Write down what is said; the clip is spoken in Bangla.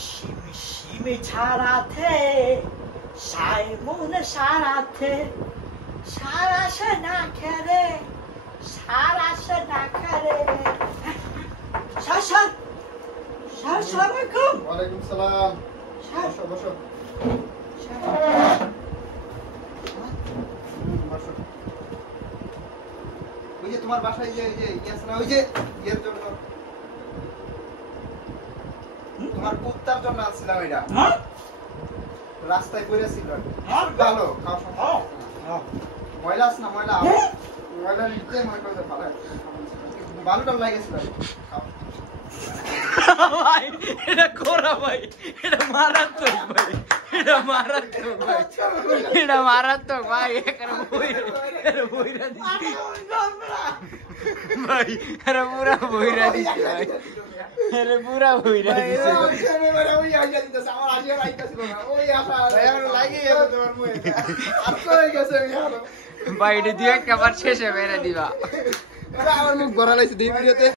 শিমি ছাড়াতে সাইমুন সারাতে সারা সে না খেরে সারা সে না খেরে শাসন আসসালামু আলাইকুম। ওয়ালাইকুম সালাম। বসো বসো বসো। ওই যে তোমার বাসায় যে আছে না, ওই যে ইয়ের জন্য, তোমার কুত্তার জন্য আনছিলাম এটা, রাস্তায় পড়েছিল। ভালো খাও, ময়লা আছে না, ময়লা ময়লা নিতে ময়লা ভালো ভালোটা লাগেছিল। খাও ভাই এটা কোরা ভাই, এটা মারাত্মক ভাই, এটা মারাত্মক ভাই, এটা মারাত্মক ভাই। এখানে বইরা দিচ্ছি ভাই, এটা পুরা বইরা দিচ্ছি ভাই, এটা পুরা বইরা দিচ্ছি ভাই। এটা দিয়ে একটা বার শেষে বেড়ে দিবা। আমার মুখ ভরা লাগছে ভিডিওতে।